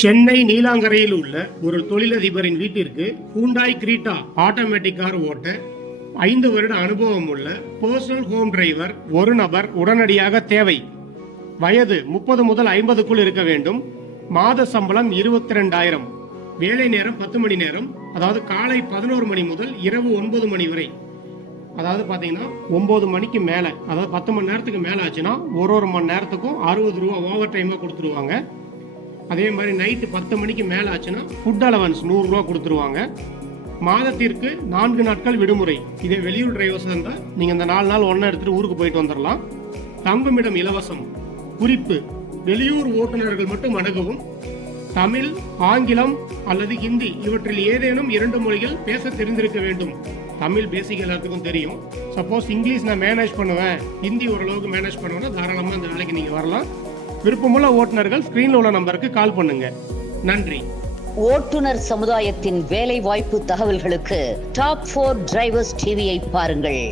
சென்னை நீலாங்கரையில் உள்ள ஒரு தொழிலதிபரின் வீட்டிற்கு ஹூண்டாய் கிரீட்டா ஆட்டோமேட்டிக் கார் ஓட்ட 5 வருட அனுபவம் உள்ள பர்சனல் ஹோம் டிரைவர் ஒரு நபர் உடனடியாக தேவை. வயது 30 முதல் 50க்குள் இருக்க வேண்டும். மாத சம்பளம் 22,000. வேலை நேரம் 10 மணி நேரம், அதாவது காலை 11 மணி முதல் இரவு 9 மணி வரை. அதாவது பாத்தீங்கன்னா 9 மணிக்கு மேல, அதாவது 10 மணி நேரத்துக்கு மேல ஆச்சுன்னா ஒரு மணி நேரத்துக்கும் 60 ரூபா ஓவர் டைமா கொடுத்துருவாங்க. அதே மாதிரி நைட்டு 10 மணிக்கு மேல ஆச்சுன்னா ஃபுட் அலவன்ஸ் 100 ரூபா கொடுத்துருவாங்க. மாதத்திற்கு 4 நாட்கள் விடுமுறை. இதே வெளியூர் டிரைவர்ஸ் இருந்தால் நீங்க இந்த 4 நாள் ஒன்னா எடுத்துட்டு ஊருக்கு போயிட்டு வந்துடலாம். தங்குமிடம் இலவசம். குறிப்பு: வெளியூர் ஓட்டுநர்கள் மட்டும் அணுகவும். தமிழ், ஆங்கிலம் அல்லது ஹிந்தி இவற்றில் ஏதேனும் 2 மொழிகள் பேச தெரிந்திருக்க வேண்டும். தமிழ் பேசிக் எல்லாத்துக்கும் தெரியும். சப்போஸ் இங்கிலீஷ் நான் மேனேஜ் பண்ணுவேன், ஹிந்தி ஓரளவுக்கு மேனேஜ் பண்ணுவேன்னா தாராளமா அந்த வேலைக்கு நீங்க வரலாம். விருப்பமுள்ள ஓட்டுநர்கள் ஸ்கிரீன்ல உள்ள நம்பருக்கு கால் பண்ணுங்க. நன்றி. ஓட்டுநர் சமுதாயத்தின் வேலை வாய்ப்பு தகவல்களுக்கு டாப் 4 டிரைவர்ஸ் டிவியை பாருங்கள்.